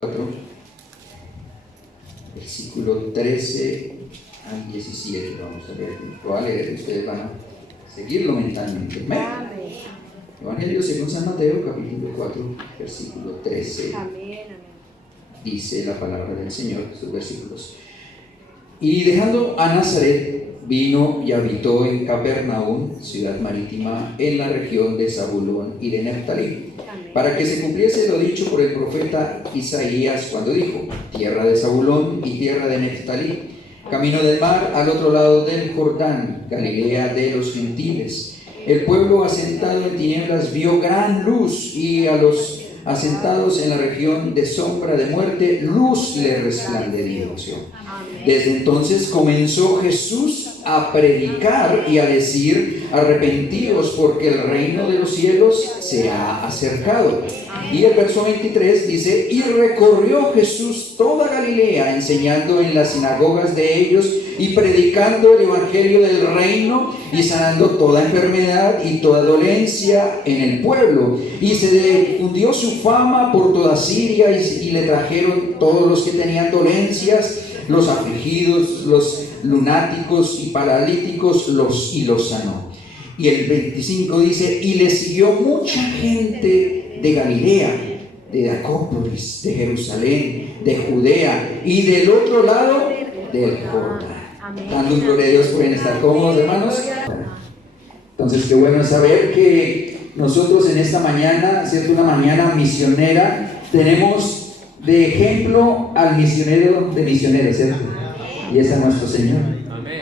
4, versículo 13 al 17. Vamos a ver, lo va a leer, ustedes van a seguirlo mentalmente. Amén. Evangelio según San Mateo, capítulo 4, versículo 13. Amén. Dice la palabra del Señor, estos versículos. Y dejando a Nazaret, vino y habitó en Capernaum, ciudad marítima, en la región de Zabulón y de Neftalí, para que se cumpliese lo dicho por el profeta Isaías cuando dijo: tierra de Zabulón y tierra de Neftalí, camino del mar al otro lado del Jordán, Galilea de los gentiles. El pueblo asentado en tinieblas vio gran luz, y a los asentados en la región de sombra de muerte, luz le resplandeció. Desde entonces comenzó Jesús a predicar y a decir: arrepentíos, porque el reino de los cielos se ha acercado. Y el verso 23 dice: y recorrió Jesús toda Galilea, enseñando en las sinagogas de ellos y predicando el evangelio del reino y sanando toda enfermedad y toda dolencia en el pueblo. Y se difundió su fama por toda Siria, y le trajeron todos los que tenían dolencias, los afligidos, los lunáticos y paralíticos, y los sanó. Y el 25 dice: y le siguió mucha gente de Galilea, de Decápolis, de Jerusalén, de Judea y del otro lado del Jordán. Dando gloria a Dios. Pueden estar cómodos, hermanos. Entonces, qué bueno saber que nosotros en esta mañana, ¿cierto?, una mañana misionera, tenemos de ejemplo al misionero de misioneros, ¿cierto? Y ese es nuestro Señor,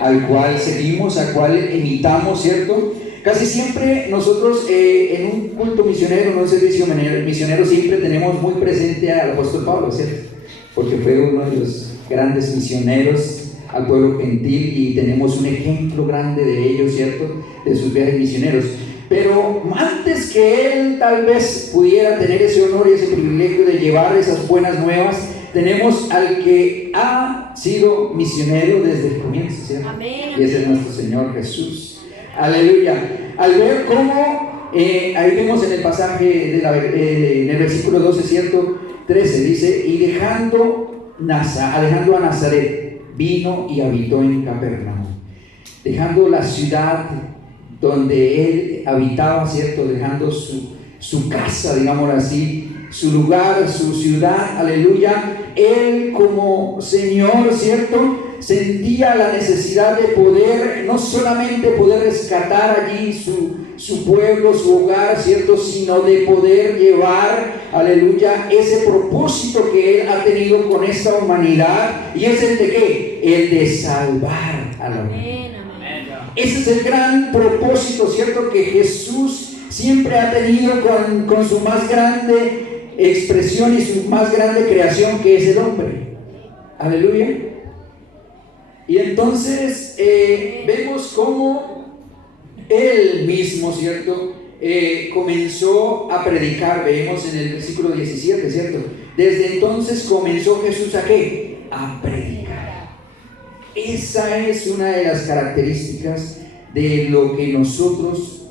al cual seguimos, al cual imitamos, ¿cierto? Casi siempre nosotros en un culto misionero, en un servicio misionero, siempre tenemos muy presente al apóstol Pablo, ¿cierto? Porque fue uno de los grandes misioneros al pueblo gentil, y tenemos un ejemplo grande de ellos, ¿cierto?, de sus viajes misioneros. Pero antes que él tal vez pudiera tener ese honor y ese privilegio de llevar esas buenas nuevas, tenemos al que ha sido misionero desde el comienzo, ¿cierto? Amén. Y ese es nuestro Señor Jesús. Aleluya. Al ver cómo, ahí vemos en el pasaje, en el versículo 12, ¿cierto?, 13, dice: y dejando a Nazaret, vino y habitó en Capernaum. Dejando la ciudad donde él habitaba, ¿cierto?, dejando su casa, digámoslo así, su lugar, su ciudad, aleluya. Él como Señor, ¿cierto?, sentía la necesidad de poder, no solamente poder rescatar allí su pueblo, su hogar, ¿cierto?, sino de poder llevar, aleluya, ese propósito que él ha tenido con esta humanidad. ¿Y es el de qué? El de salvar a la humanidad. Ese es el gran propósito, ¿cierto?, que Jesús siempre ha tenido con su más grande expresión y su más grande creación, que es el hombre. Aleluya. Y entonces vemos cómo él mismo, ¿cierto?, comenzó a predicar. Vemos en el versículo 17, ¿cierto? Desde entonces comenzó Jesús ¿a qué? A predicar. Esa es una de las características de lo que nosotros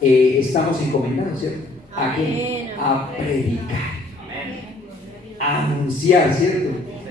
estamos encomendados, ¿cierto? ¿A qué? A predicar, a anunciar, ¿cierto?,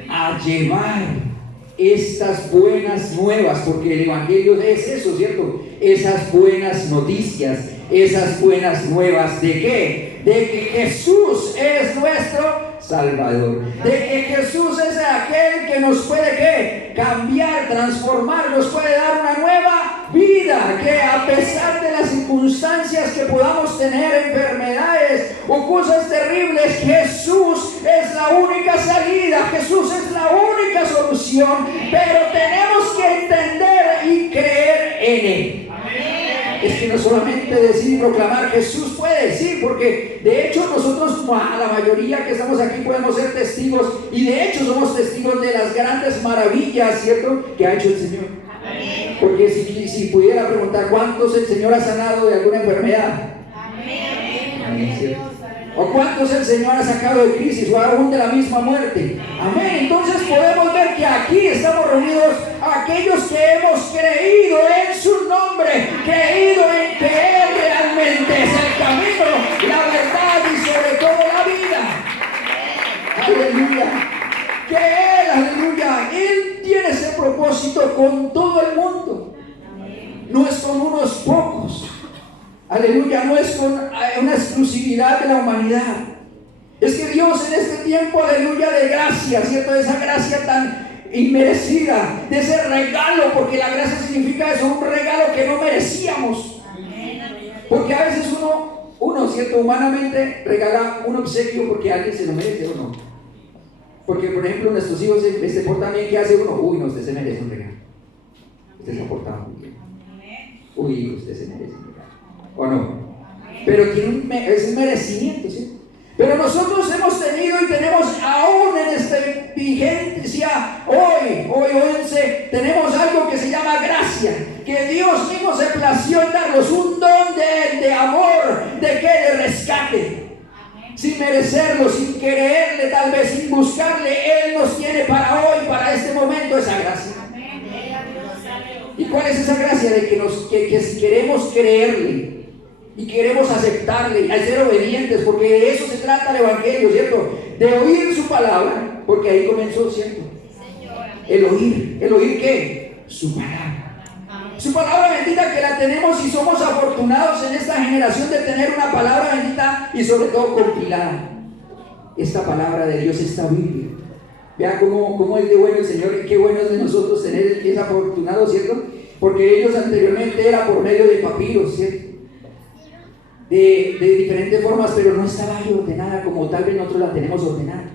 a llevar estas buenas nuevas, porque el evangelio es eso, ¿cierto? Esas buenas noticias, esas buenas nuevas. ¿De qué? De que Jesús es nuestro Salvador, de que Jesús es aquel que nos puede, ¿qué?, cambiar, transformar, nos puede dar una nueva vida, que a pesar de las circunstancias que podamos tener, enfermedades o cosas terribles, Jesús es la única salida, Jesús es la única solución, pero tenemos que entender y creer en Él. Es que no solamente decir y proclamar, Jesús puede decir, porque de hecho nosotros, a la mayoría que estamos aquí, podemos ser testigos, y de hecho somos testigos de las grandes maravillas, ¿cierto?, que ha hecho el Señor. Amén. Porque si pudiera preguntar, ¿cuántos el Señor ha sanado de alguna enfermedad? Amén. Amén, ¿cierto? ¿O cuántos el Señor ha sacado de crisis o aún de la misma muerte? Amén. Entonces podemos ver que aquí estamos reunidos aquellos que hemos creído en su nombre, creído en que Él realmente es el camino, la verdad y sobre todo la vida. Aleluya. Que Él, aleluya, Él tiene ese propósito con todo el mundo. No es con unos pocos. Aleluya, no es con una exclusividad de la humanidad. Es que Dios en este tiempo, aleluya, de gracia, ¿cierto? De esa gracia tan inmerecida, de ese regalo, porque la gracia significa eso, un regalo que no merecíamos. Porque a veces uno, ¿cierto? Humanamente regala un obsequio porque alguien se lo merece o no. Porque, por ejemplo, nuestros hijos se portan bien, ¿qué hace uno? Uy, no, usted se merece un regalo. Usted se ha portado muy bien. Uy, usted se merece un regalo. ¿O no? Pero tiene es un merecimiento, ¿sí? Pero nosotros hemos tenido y tenemos aún en esta vigencia, hoy 11, tenemos algo que se llama gracia, que Dios mismo se plació en darnos un don de amor, de que de rescate. Sin merecerlo, sin quererle, tal vez sin buscarle, Él nos tiene para hoy, para este momento, esa gracia. ¿Y cuál es esa gracia? De que si queremos creerle y queremos aceptarle y ser obedientes, porque de eso se trata el Evangelio, ¿cierto? De oír su palabra, porque ahí comenzó, ¿cierto? ¿el oír qué? Su palabra. Su palabra bendita, que la tenemos y somos afortunados en esta generación de tener una palabra bendita y sobre todo compilada. Esta palabra de Dios, esta Biblia. Vea cómo es de bueno el Señor y qué bueno es de nosotros tener, es afortunado, ¿cierto? Porque ellos anteriormente era por medio de papiros, ¿cierto? De diferentes formas, pero no estaba ahí ordenada como tal vez nosotros la tenemos ordenada.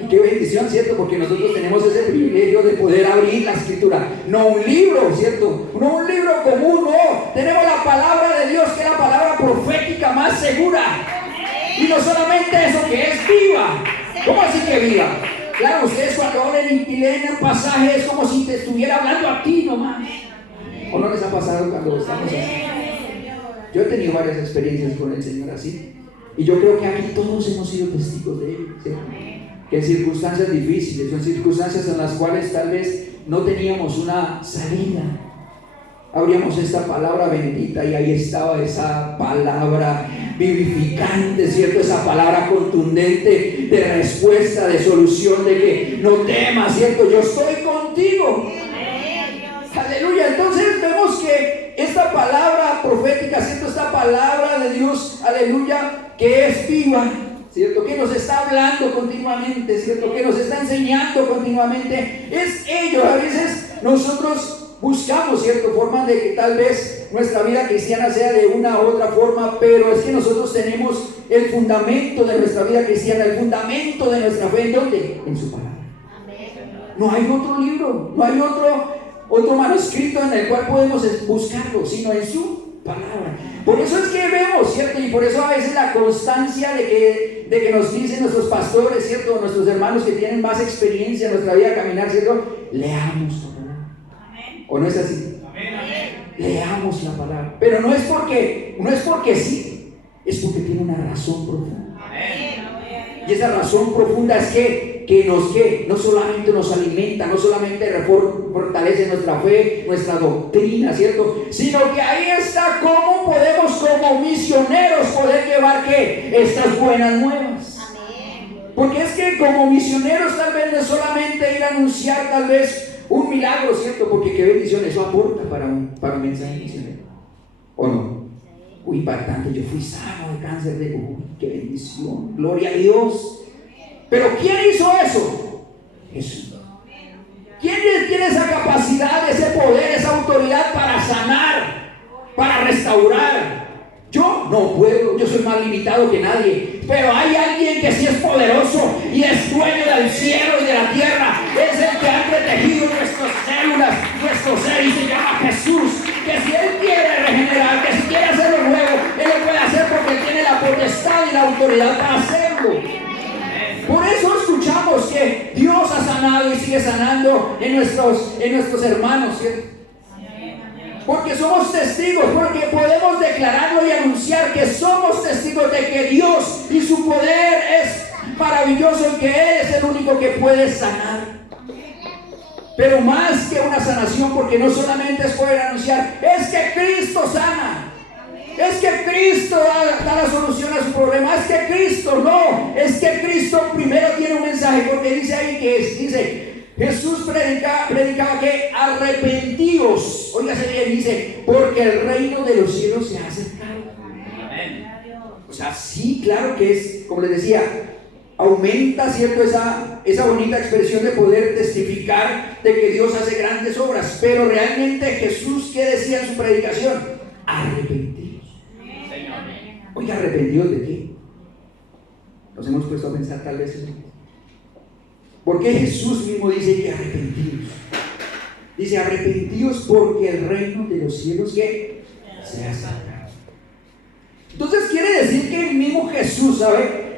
Y qué bendición, ¿cierto? Porque nosotros tenemos ese privilegio de poder abrir la Escritura. No un libro, ¿cierto? No un libro común, no. Tenemos la palabra de Dios, que es la palabra profética más segura. Y no solamente eso, que es viva. ¿Cómo así que viva? Claro, ustedes cuando hablan y leen un pasaje es como si te estuviera hablando a ti nomás. ¿O no les ha pasado cuando estamos así? Yo he tenido varias experiencias con el Señor así. Y yo creo que aquí todos hemos sido testigos de Él, ¿cierto? Que en circunstancias difíciles, o en circunstancias en las cuales tal vez no teníamos una salida, abríamos esta palabra bendita y ahí estaba esa palabra vivificante, ¿cierto? Esa palabra contundente de respuesta, de solución, de que no temas, ¿cierto? Yo estoy contigo. Aleluya. Entonces vemos que esta palabra profética, ¿cierto? Esta palabra de Dios, aleluya, que es viva, ¿cierto? Que nos está hablando continuamente, ¿cierto? Que nos está enseñando continuamente. Es ello. A veces nosotros buscamos, ¿cierto? Formas de que tal vez nuestra vida cristiana sea de una u otra forma, pero es que nosotros tenemos el fundamento de nuestra vida cristiana, el fundamento de nuestra fe. ¿En dónde? En su palabra. No hay otro libro, no hay otro manuscrito en el cual podemos buscarlo, sino en su palabra. Por eso es que vemos, ¿cierto? Y por eso a veces la constancia de que nos dicen nuestros pastores, ¿cierto? Nuestros hermanos que tienen más experiencia en nuestra vida de caminar, ¿cierto? Leamos la palabra. ¿O no es así? Leamos la palabra. Pero no es porque sí, es porque tiene una razón profunda. Y esa razón profunda es que no solamente nos alimenta, no solamente fortalece nuestra fe, nuestra doctrina, ¿cierto? Sino que ahí está cómo podemos como misioneros poder llevar ¿qué? Estas buenas nuevas. Porque es que como misioneros tal vez no es solamente ir a anunciar tal vez un milagro, ¿cierto? Porque qué bendición, eso aporta para un mensaje misionero. ¿O no? Uy, impactante, yo fui sano de cáncer de qué bendición, gloria a Dios. Pero ¿quién hizo eso? Jesús. ¿Quién tiene esa capacidad, ese poder, esa autoridad para sanar, para restaurar? Yo no puedo, yo soy más limitado que nadie, pero hay alguien que sí es poderoso y es dueño del cielo y de la tierra. Es el que ha entretejido nuestras células, nuestro ser, y se llama Jesús. Que si Él quiere regenerar, que si quiere hacerlo nuevo, Él lo puede hacer porque Él tiene la potestad y la autoridad para hacerlo. Por eso escuchamos que Dios ha sanado y sigue sanando en nuestros hermanos, ¿cierto? Porque somos testigos, porque podemos declararlo y anunciar que somos testigos de que Dios y su poder es maravilloso y que Él es el único que puede sanar. Pero más que una sanación, porque no solamente es poder anunciar, es que Cristo sana. es que Cristo da la solución a su problema, es que Cristo no, es que Cristo primero tiene un mensaje, porque dice ahí dice, Jesús predicaba que arrepentíos, óigase bien, dice, porque el reino de los cielos se ha acercado. O sea, sí, claro que es, como les decía, aumenta, ¿cierto?, esa bonita expresión de poder testificar de que Dios hace grandes obras, pero realmente Jesús, ¿qué decía en su predicación? Arrepentidos. Oiga, ¿arrepentidos de qué? Nos hemos puesto a pensar tal vez eso. Porque Jesús mismo dice que arrepentidos. Dice arrepentidos porque el reino de los cielos que se ha acercado. Entonces quiere decir que el mismo Jesús, ¿sabe?,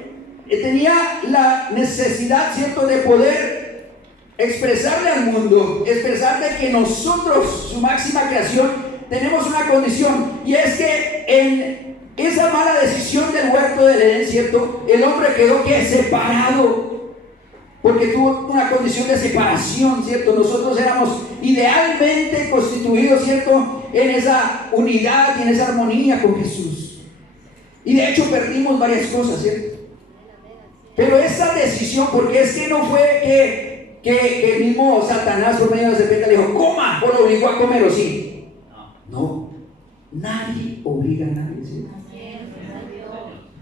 tenía la necesidad, ¿cierto?, de poder expresarle al mundo, expresar de que nosotros, su máxima creación, tenemos una condición, y es que en esa mala decisión del huerto del Edén, ¿cierto?, el hombre quedó que separado, porque tuvo una condición de separación, ¿cierto? Nosotros éramos idealmente constituidos, ¿cierto?, en esa unidad y en esa armonía con Jesús. Y de hecho perdimos varias cosas, ¿cierto? Pero esa decisión, porque es que no fue que el mismo Satanás por medio de la serpiente le dijo, coma, o lo obligó a comer, o sí. No, nadie obliga a nadie, ¿sí?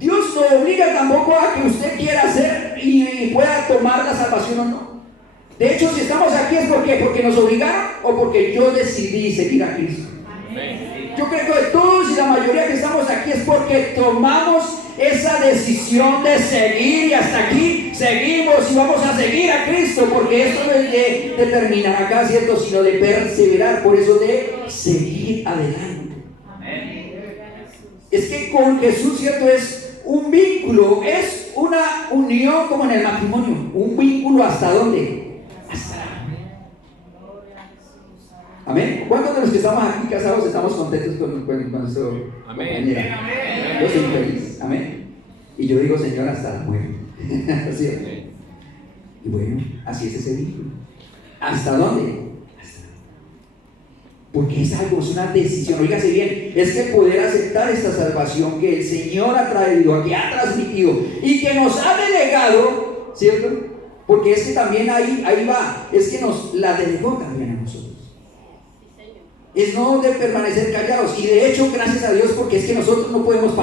Dios no obliga tampoco a que usted quiera hacer y pueda tomar la salvación o no. De hecho, si estamos aquí es porque nos obligaron o porque yo decidí seguir a Cristo. Yo creo que todos y la mayoría que estamos aquí es porque tomamos esa decisión de seguir, y hasta aquí seguimos y vamos a seguir a Cristo, porque esto no es de terminar acá, ¿cierto?, sino de perseverar, por eso de seguir adelante. Es que con Jesús, ¿cierto?, es un vínculo, es una unión como en el matrimonio, un vínculo ¿hasta dónde? Hasta la muerte. Amén. ¿Cuántos de los que estamos aquí casados estamos contentos con nuestro compañero? Yo soy feliz. Amén. Y yo digo, Señor, hasta la muerte. ¿Sí? Y bueno, así es ese vínculo. ¿Hasta dónde? Porque es algo, es una decisión. Oígase bien, es que poder aceptar esta salvación que el Señor ha traído, que ha transmitido y que nos ha delegado, ¿cierto? Porque es que también ahí va, es que nos la delegó también a nosotros. Es no de permanecer callados, y de hecho, gracias a Dios, porque es que nosotros no podemos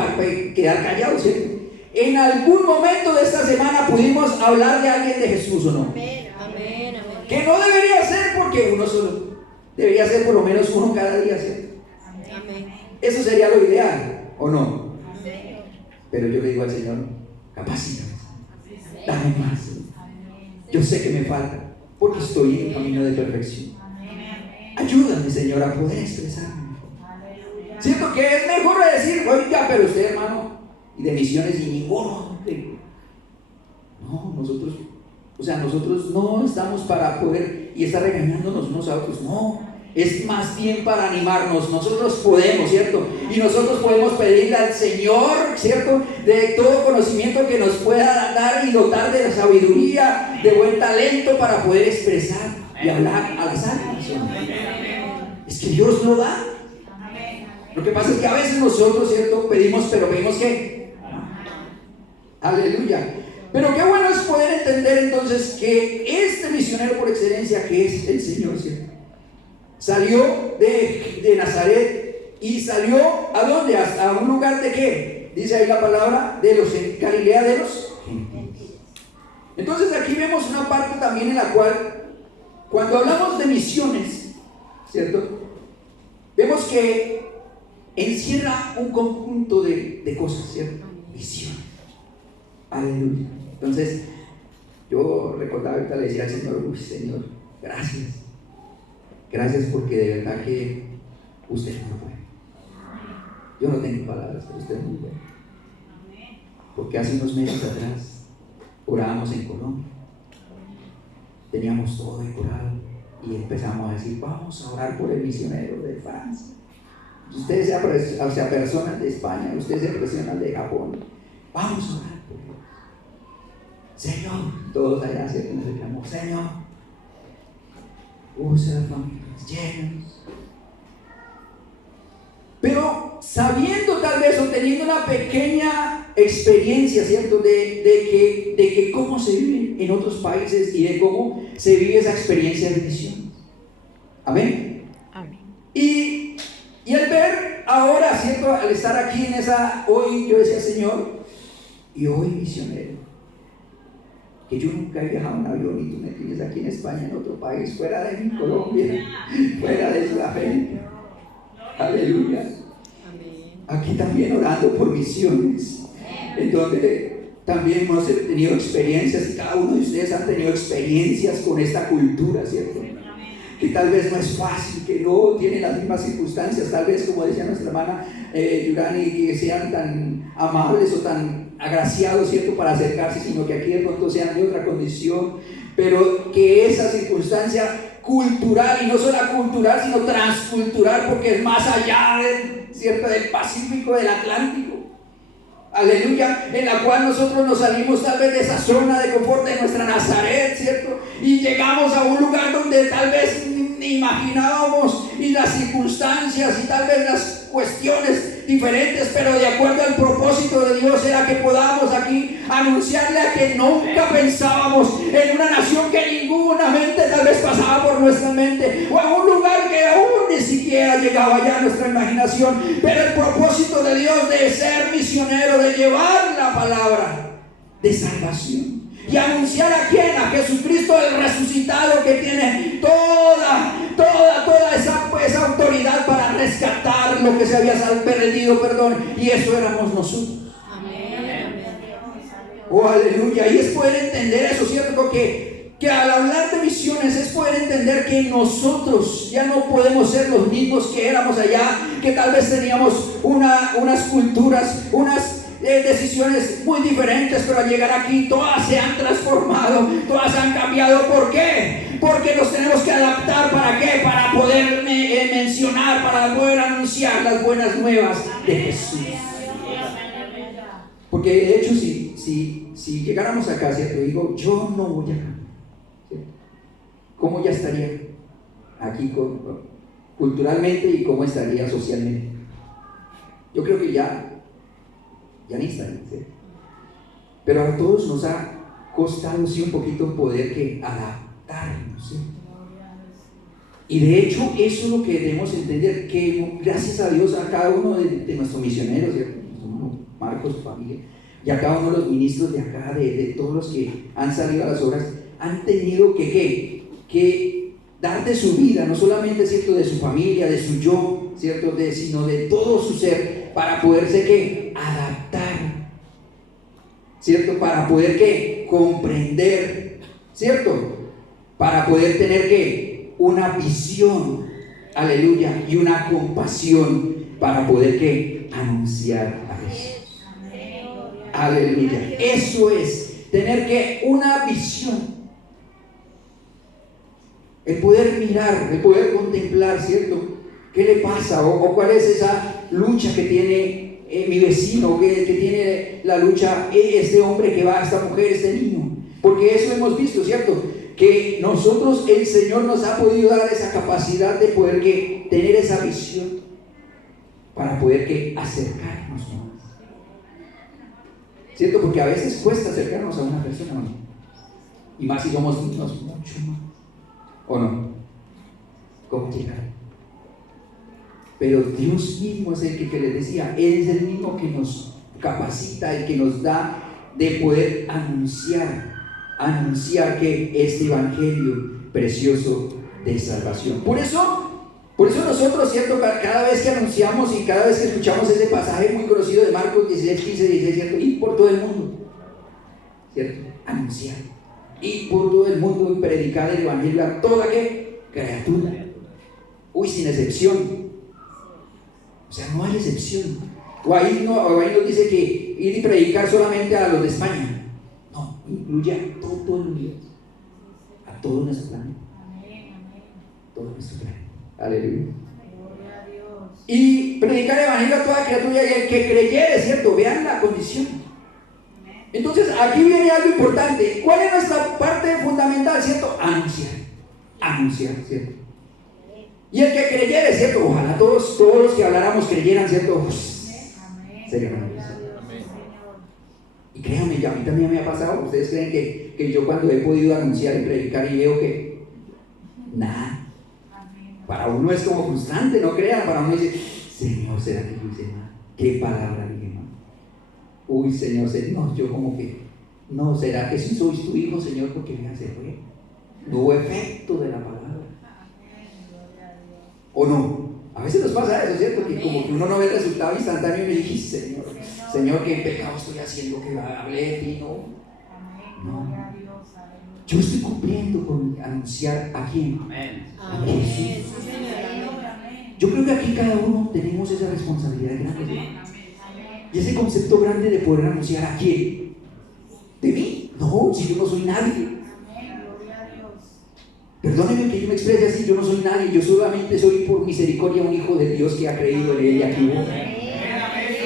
quedar callados, ¿cierto? En algún momento de esta semana pudimos hablar de alguien de Jesús, ¿o no? Amén, amén, amén. Que no debería ser porque uno solo, debería ser por lo menos uno cada día, ¿cierto? Amén. Eso sería lo ideal, ¿o no? Amén. Pero yo le digo al Señor, capacítame, dame más. Yo sé que me falta, porque estoy en camino de perfección. Ayúdame, Señor, a poder expresarme. Siento que es mejor decir, oiga, pero usted, hermano, y de misiones y ninguno. No, nosotros no estamos para poder y estar regañándonos unos a otros. No, es más bien para animarnos. Nosotros podemos, ¿cierto? Y nosotros podemos pedirle al Señor, ¿cierto?, de todo conocimiento que nos pueda dar y dotar de la sabiduría, de buen talento para poder expresar y hablar a las almas. Es que Dios lo da. Lo que pasa es que a veces nosotros, ¿cierto?, pedimos, pero pedimos ¿qué? Aleluya. Pero qué bueno es poder entender entonces que este misionero por excelencia, que es el Señor, ¿cierto?, salió de Nazaret y salió ¿a dónde? ¿A un lugar de qué? Dice ahí la palabra, de los Galilea de los gentiles. Entonces aquí vemos una parte también en la cual, cuando hablamos de misiones, ¿cierto?, vemos que encierra un conjunto de cosas, ¿cierto? Misiones. Aleluya. Entonces, yo recordaba ahorita, le decía al Señor, uy, Señor, gracias. Gracias porque de verdad que usted es muy bueno. Yo no tengo palabras, pero usted es muy bueno. Porque hace unos meses atrás orábamos en Colombia. Teníamos todo decorado y empezamos a decir, vamos a orar por el misionero de Francia. Ustedes se apersonan de España, ustedes se apersonan de Japón. Vamos a orar por él. Señor, todos allá se reclamó, Señor, usa las familias, llénanos. Pero sabiendo tal vez o teniendo una pequeña experiencia, ¿cierto? De que cómo se vive en otros países y de cómo se vive esa experiencia de misión. Amén. Amén. Y al ver ahora, ¿cierto? Al estar aquí en hoy yo decía, Señor, y hoy misionero, que yo nunca he viajado en avión y tú me tienes aquí en España, en otro país, fuera de mi Colombia, fuera de Sudamérica. Aleluya. Aquí también orando por misiones, en donde también hemos tenido experiencias, y cada uno de ustedes han tenido experiencias con esta cultura, ¿cierto? Que tal vez no es fácil, que no tienen las mismas circunstancias, tal vez como decía nuestra hermana Yurani, que sean tan amables o tan agraciados, ¿cierto?, para acercarse, sino que aquí de pronto sean de otra condición, pero que esa circunstancia cultural, y no solo cultural, sino transcultural, porque es más allá ¿cierto?, del Pacífico, del Atlántico, aleluya, en la cual nosotros nos salimos tal vez de esa zona de confort de nuestra Nazaret, ¿cierto?, y llegamos a un lugar donde tal vez ni imaginábamos, y las circunstancias y tal vez las cuestiones diferentes, pero de acuerdo al propósito de Dios era que podamos aquí anunciarle a que nunca pensábamos en una nación que ninguna mente tal vez pasaba por nuestra mente, o en un lugar que aún ni siquiera llegaba ya a nuestra imaginación, pero el propósito de Dios de ser misionero, de llevar la palabra de salvación y anunciar a quién, a Jesucristo el resucitado, que tiene toda esa autoridad para rescatar lo que se había perdido, y eso éramos nosotros. Amén. Oh, aleluya. Y es poder entender eso, ¿cierto? Que al hablar de misiones es poder entender que nosotros ya no podemos ser los mismos que éramos allá, que tal vez teníamos unas culturas, unas decisiones muy diferentes, pero al llegar aquí todas se han transformado, todas han cambiado. ¿Por qué? Porque nos tenemos que adaptar. ¿Para qué? Para poder mencionar, para poder anunciar las buenas nuevas de Jesús. Porque de hecho si llegáramos acá, ¿cierto? Digo, yo no voy acá, ¿cierto? ¿Cómo ya estaría aquí culturalmente y cómo estaría socialmente? Yo creo que ya ni estaría, ¿sí? Pero a todos nos ha costado sí un poquito poder que adaptarnos, ¿sí? Y de hecho eso es lo que debemos entender, que gracias a Dios a cada uno de nuestros misioneros, ¿cierto? Marcos, familia, y a cada uno de los ministros de acá, de todos los que han salido a las obras, han tenido que dar de su vida, no solamente, ¿cierto?, de su familia, de su yo, ¿cierto?, sino de todo su ser, para poderse adaptar, ¿cierto?, para poder comprender, ¿cierto?, para poder tener una visión, aleluya, y una compasión para poder anunciar a Jesús. Aleluya. Eso es tener una visión, el poder mirar, el poder contemplar, ¿cierto?, qué le pasa, o cuál es esa lucha que tiene mi vecino, que tiene la lucha este hombre que va, esta mujer, este niño. Porque eso hemos visto, ¿cierto?, que nosotros, el Señor nos ha podido dar esa capacidad de poder tener esa visión para poder acercarnos más, ¿cierto? Porque a veces cuesta acercarnos a una persona, ¿no? Y más si somos niños, mucho más, ¿o no? ¿Cómo llegar? Pero Dios mismo es el que les decía, Él es el mismo que nos capacita, el que nos da de poder anunciar que este evangelio precioso de salvación. Por eso nosotros, ¿cierto?, cada vez que anunciamos y cada vez que escuchamos ese pasaje muy conocido de Marcos 16, 15, 16, ¿cierto?, ir por todo el mundo, ¿cierto?, anunciar, ir por todo el mundo y predicar el evangelio a toda criatura, sin excepción. O sea, no hay excepción. O ahí nos dice que ir y predicar solamente a los de España. No, incluye a todo el universo, a todo nuestro planeta. Todo nuestro planeta. Aleluya. Y predicar el evangelio a toda criatura, y el que creyere, ¿cierto? Vean la condición. Entonces aquí viene algo importante. ¿Cuál es nuestra parte fundamental, cierto? Anunciar, ¿cierto? Y el que creyere, ¿cierto? Ojalá todos los que habláramos creyeran, ¿cierto? Sería maravilloso. Y créanme, ya a mí también me ha pasado. ¿Ustedes creen que yo cuando he podido anunciar y predicar y veo que nada? Para uno es como frustrante, no crean. Para uno dice, Señor, ¿será que yo hice mal? ¿Qué palabra dije mal? Uy, Señor, no, yo como que, no, ¿será que si soy tu hijo, Señor? Porque ya se fue. No hubo efecto de la palabra. ¿O no? A veces nos pasa eso, ¿cierto? Que como que uno no ve el resultado instantáneo y me dice, Señor, ¿qué pecado estoy haciendo que hablé de ti? No. Yo estoy cumpliendo con anunciar a quién. A Jesús. Yo creo que aquí cada uno tenemos esa responsabilidad grande, ¿sí? Y ese concepto grande de poder anunciar a quién. ¿De mí? No, si yo no soy nadie. Perdónenme que yo me exprese así, yo no soy nadie, yo solamente soy por misericordia un hijo de Dios que ha creído en Él y aquí.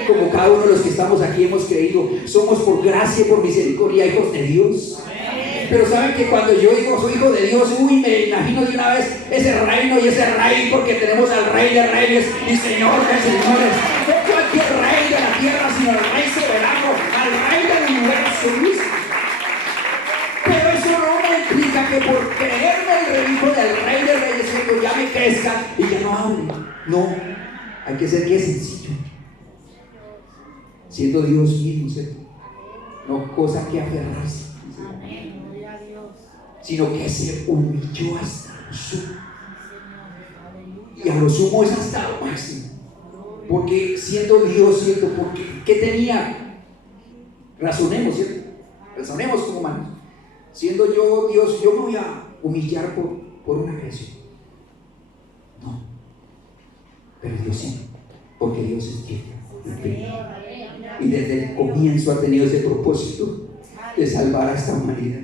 Como cada uno de los que estamos aquí hemos creído, somos por gracia y por misericordia hijos de Dios. Pero saben que cuando yo digo soy hijo de Dios, me imagino de una vez ese reino y ese rey, porque tenemos al Rey de Reyes y Señor de Señores. No cualquier rey de la tierra, sino el Rey soberano, al Rey del universo. Pero eso no me implica que por creerme el hijo del Rey de Reyes ya me crezca y ya no hable. No, hay que ser que sencillo, siendo Dios mismo, ¿cierto? No cosa que aferrarse, sino que se humilló hasta lo sumo. Y a lo sumo es hasta lo máximo. Porque siendo Dios, ¿cierto? Porque ¿qué tenía? Razonemos, ¿cierto? Razonemos como humanos. Siendo yo Dios, yo me voy a humillar por una creación. No. Pero Dios sí. Porque Dios es Dios. Y desde el comienzo ha tenido ese propósito de salvar a esta humanidad.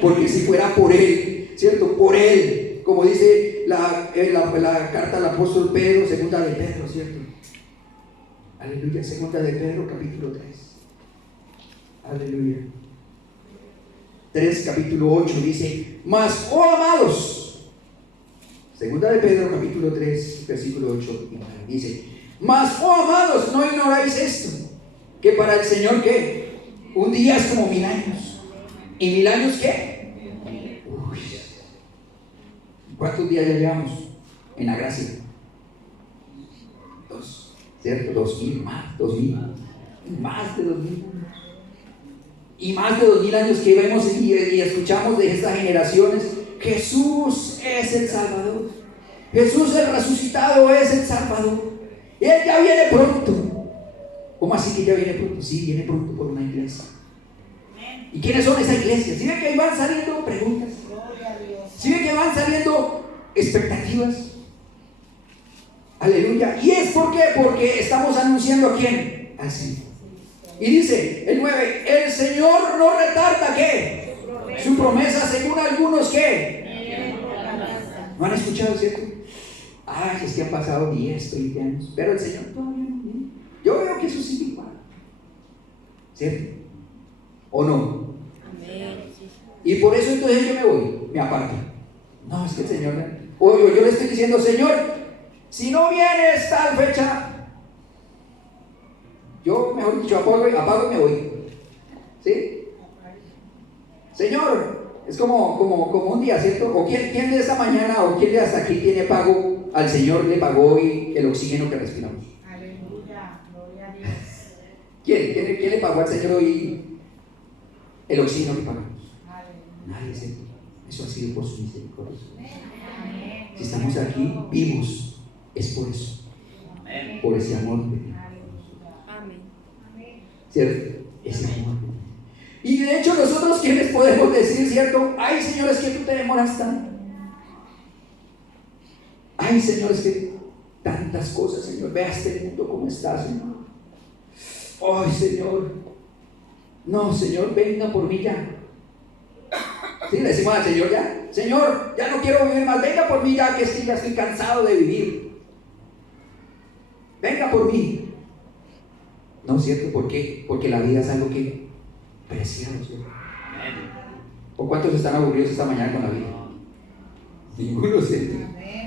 Porque si fuera por Él, ¿cierto? Por Él, como dice la carta al apóstol Pedro, segunda de Pedro, ¿cierto? Aleluya, segunda de Pedro, capítulo 3. Aleluya. 3, capítulo 8, dice, mas, oh amados, segunda de Pedro, capítulo 3, versículo 8, dice, mas, oh amados, no ignoráis esto, que para el Señor, ¿qué? Un día es como 1000 años. ¿Y 1000 años qué? Uy. ¿Cuántos días ya llevamos en la gracia? 2, ¿cierto? 2000, más 2000, más de 2000. Y más de 2000 años que vemos y escuchamos de estas generaciones. Jesús es el Salvador. Jesús el resucitado es el Salvador. Él ya viene pronto. ¿Cómo así que ya viene pronto? Sí, viene pronto por una iglesia. ¿Y quiénes son esa iglesia? ¿Sí ven que van saliendo preguntas? ¿Sí ven que van saliendo expectativas? Aleluya. ¿Y es por qué? Porque estamos anunciando a quién. Al Señor. Y dice el 9, el Señor no retarda ¿qué? Su promesa, según algunos ¿qué? ¿No han escuchado, cierto? Ay, es que han pasado 10, 20 años, pero el Señor todavía no viene. Yo veo que eso sigue igual, ¿cierto? ¿O no? Y por eso entonces yo me voy, me aparto. No, es que el Señor, o yo le estoy diciendo, Señor, si no vienes tal fecha, yo, mejor dicho, apago y me voy. ¿Sí? Señor, es como un día, ¿cierto? ¿O quién de esta mañana o quién de hasta aquí tiene pago? Al Señor le pagó hoy el oxígeno que respiramos. Aleluya, gloria a Dios. ¿Quién le pagó al Señor hoy el oxígeno que pagamos? Nadie, ¿cierto? Eso ha sido por su misericordia. Si estamos aquí vivos, es por eso. Por ese amor de Dios. ¿Cierto? Ese amor. Y de hecho nosotros quienes podemos decir, ¿cierto? Ay, Señor, es que tú te demoras tanto. Ay, Señor, es que tantas cosas, Señor. Vea este mundo como está, Señor. Ay, Señor. No, Señor, venga por mí ya. ¿Sí? Le decimos al Señor ya. Señor, ya no quiero vivir más. Venga por mí ya, que ya estoy cansado de vivir. Venga por mí. No, ¿cierto? ¿Por qué? Porque la vida es algo que preciado, ¿cierto? ¿O cuántos están aburridos esta mañana con la vida? Ninguno, ¿cierto?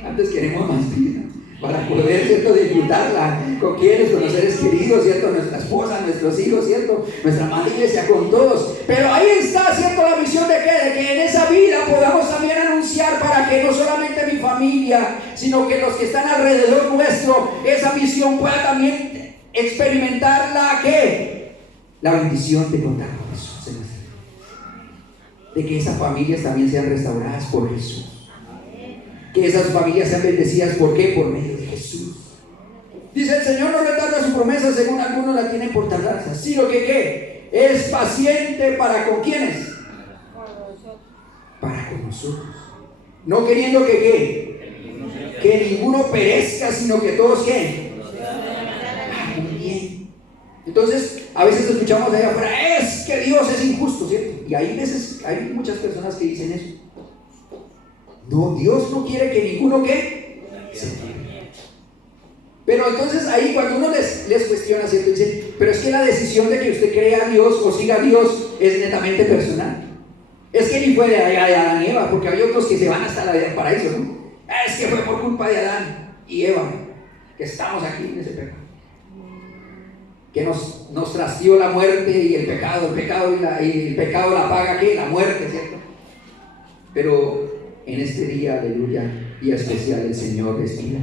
Antes queremos más vida para poder, ¿cierto?, disfrutarla. ¿Con quiénes? Con los seres queridos, ¿cierto? Nuestra esposa, nuestros hijos, ¿cierto? Nuestra madre iglesia, con todos. Pero ahí está, ¿cierto?, la misión de ¿qué? De que en esa vida podamos también anunciar para que no solamente mi familia, sino que los que están alrededor nuestro, esa misión pueda también experimentar la ¿qué? La bendición de contar con Jesús en nuestra vida. De que esas familias también sean restauradas por Jesús. Que esas familias sean bendecidas, ¿por qué? Por medio de Jesús. Dice el Señor: no retarda su promesa, según algunos la tienen por tardanza, sino que ¿qué? Es paciente para ¿con quiénes? Para con nosotros. No queriendo que ¿qué? Que ninguno perezca, sino que todos ¿qué? Muy bien. Entonces, a veces escuchamos allá afuera: es que Dios es injusto, ¿cierto? Y hay muchas personas que dicen eso. No, Dios no quiere que ninguno ¿qué? Se pierda. Pero entonces ahí cuando uno les cuestiona, ¿cierto? Dicen: pero es que la decisión de que usted crea a Dios o siga a Dios es netamente personal. Es que ni fue de Adán y Eva, porque hay otros que se van hasta el paraíso, ¿no? Es que fue por culpa de Adán y Eva que estamos aquí en ese pecado, que nos trastió la muerte y el pecado y el pecado la paga ¿qué? La muerte, ¿cierto? Pero en este día, aleluya, día especial, el Señor es vida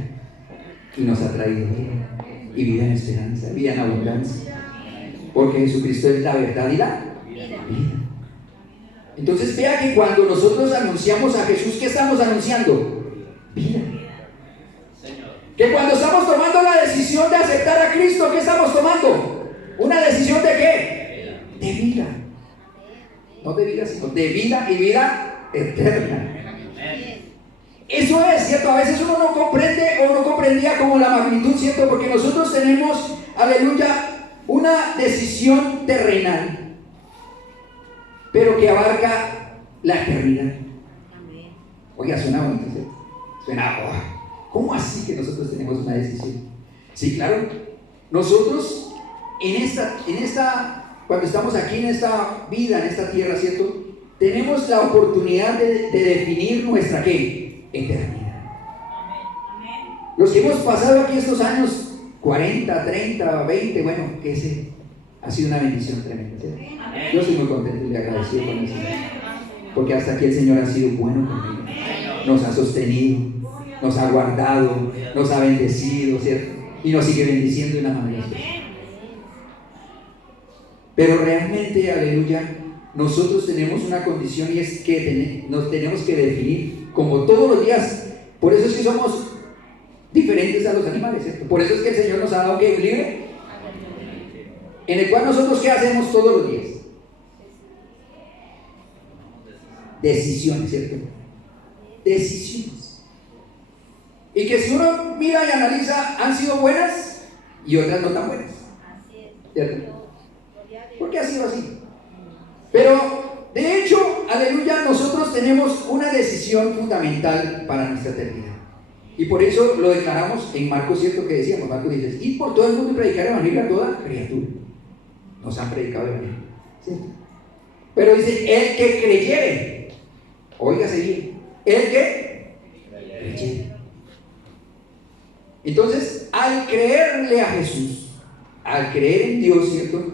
y nos ha traído vida y vida en esperanza, vida en abundancia, porque Jesucristo es la verdad y la vida. Entonces vea que cuando nosotros anunciamos a Jesús, ¿qué estamos anunciando? Vida. Que cuando estamos tomando la decisión de aceptar a Cristo, ¿qué estamos tomando? ¿Una decisión de qué? De vida. No de vida, sino de vida y vida eterna. Eso es, ¿cierto? A veces uno no comprende o no comprendía como la magnitud, ¿cierto? Porque nosotros tenemos, aleluya, una decisión terrenal, pero que abarca la eternidad. Oiga, suena bonito, ¿cierto? Suena, ¿cómo así que nosotros tenemos una decisión? Sí, claro. Nosotros cuando estamos aquí en esta vida, en esta tierra, ¿cierto?, tenemos la oportunidad de definir nuestra ¿qué? Eternidad. Los que hemos pasado aquí estos años 40, 30, 20, bueno, que ese ha sido una bendición tremenda, ¿cierto? Yo estoy muy contento y agradecido con el Señor, porque hasta aquí el Señor ha sido bueno conmigo, nos ha sostenido, nos ha guardado, nos ha bendecido, ¿cierto? Y nos sigue bendiciendo de una manera especial. Pero realmente, aleluya, nosotros tenemos una condición, y es que nos tenemos que definir como todos los días. Por eso es que somos diferentes a los animales, ¿cierto? Por eso es que el Señor nos ha dado ¿qué? Un libre, en el cual nosotros ¿qué hacemos todos los días? Decisiones, ¿cierto? Decisiones. Y que si uno mira y analiza, han sido buenas y otras no tan buenas, ¿cierto? Porque ha sido así. Pero de hecho, aleluya, nosotros tenemos una decisión fundamental para nuestra eternidad. Y por eso lo declaramos en Marcos, ¿cierto? Que decíamos, Marcos dice: ir por todo el mundo y predicar el evangelio a toda criatura. Nos han predicado el evangelio, ¿cierto? Pero dice: el que creyere, óigase bien, el que creyere. Entonces, al creerle a Jesús, al creer en Dios, ¿cierto?,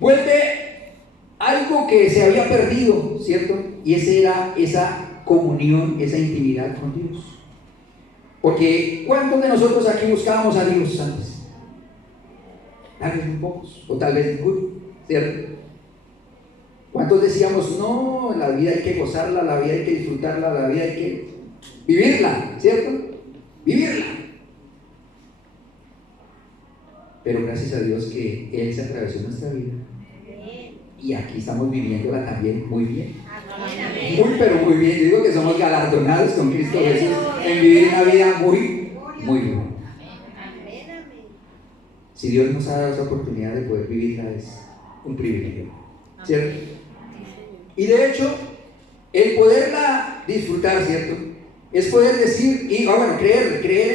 vuelve algo que se había perdido, ¿cierto? Y esa era esa comunión, esa intimidad con Dios. Porque ¿cuántos de nosotros aquí buscábamos a Dios antes? Tal vez muy pocos, o tal vez ninguno, ¿cierto? ¿Cuántos decíamos: no, la vida hay que gozarla, la vida hay que disfrutarla, la vida hay que vivirla, ¿cierto? Vivirla. Pero gracias a Dios que Él se atravesó en nuestra vida y aquí estamos viviéndola también muy bien, muy pero muy bien. Yo digo que somos galardonados con Cristo Jesús en vivir una vida muy buena. Si Dios nos ha dado esa oportunidad de poder vivirla, es un privilegio, ¿cierto? Y de hecho, el poderla disfrutar, ¿cierto?, es poder decir, y bueno, creerle,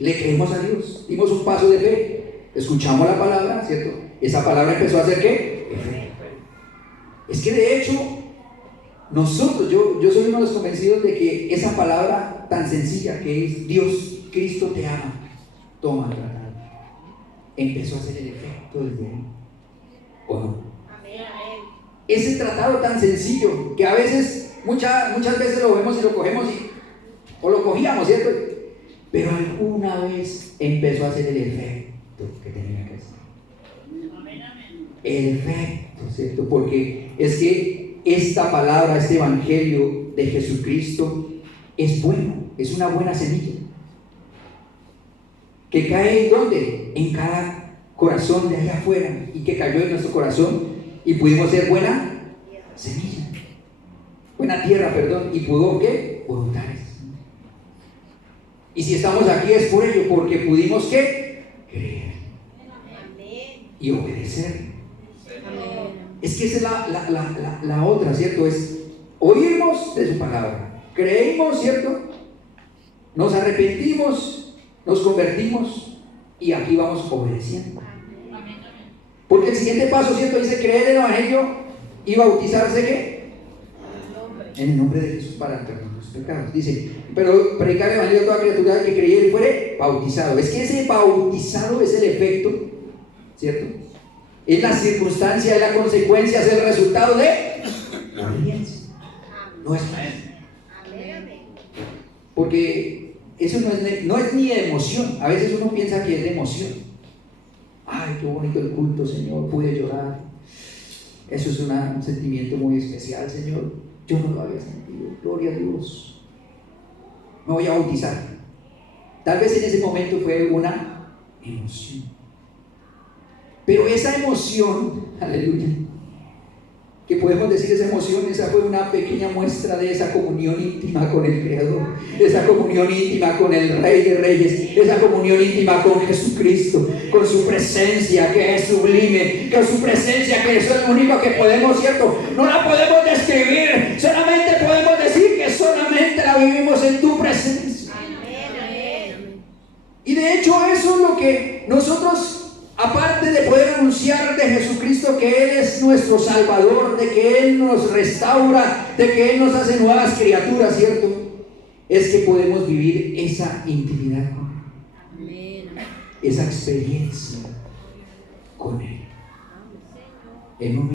le creemos a Dios, dimos un paso de fe, escuchamos la palabra, ¿cierto? Esa palabra empezó a hacer ¿qué? Efecto. Es que de hecho, nosotros, yo soy uno de los convencidos de que esa palabra tan sencilla que es: Dios, Cristo te ama, toma el tratado. Empezó a hacer el efecto desde ahí, ¿o no? Ese tratado tan sencillo que a veces, muchas veces lo vemos y lo cogemos o lo cogíamos, ¿cierto? Pero alguna vez empezó a hacer el efecto que tenía que hacer. El efecto, ¿cierto? Porque es que esta palabra, este evangelio de Jesucristo es bueno, es una buena semilla que cae ¿en dónde? En cada corazón de allá afuera, y que cayó en nuestro corazón y pudimos ser buena semilla, buena tierra, perdón, y pudo ¿qué? Brotar. Y si estamos aquí es por ello, porque pudimos ¿qué? Creer y obedecer. Es que esa es la otra, ¿cierto? Es oímos de su palabra, creímos, ¿cierto? Nos arrepentimos, nos convertimos y aquí vamos obedeciendo. Porque el siguiente paso, ¿cierto? Dice creer en el evangelio y bautizarse ¿qué? En el nombre de Jesús para el perdón de los pecados. Dice, pero predicar el evangelio a toda criatura que creyere y fuere bautizado. Es que ese bautizado es el efecto, ¿cierto? Es la circunstancia, es la consecuencia, es el resultado de la obediencia. No es más. Porque eso no es ni de emoción. A veces uno piensa que es de emoción. Ay, qué bonito el culto, Señor, pude llorar. Eso es un sentimiento muy especial, Señor. Yo no lo había sentido. Gloria a Dios. Me voy a bautizar. Tal vez en ese momento fue una emoción. Pero esa emoción, aleluya, que podemos decir esa emoción, esa fue una pequeña muestra de esa comunión íntima con el Creador, esa comunión íntima con el Rey de Reyes, esa comunión íntima con Jesucristo, con su presencia que es sublime, con su presencia que es lo único que podemos, ¿cierto? No la podemos describir, solamente podemos decir que solamente la vivimos en tu presencia. Y de hecho eso es lo que nosotros, aparte de poder anunciar de Jesucristo que Él es nuestro Salvador, de que Él nos restaura, de que Él nos hace nuevas criaturas, ¿cierto? Es que podemos vivir esa intimidad con Él, esa experiencia con Él. En un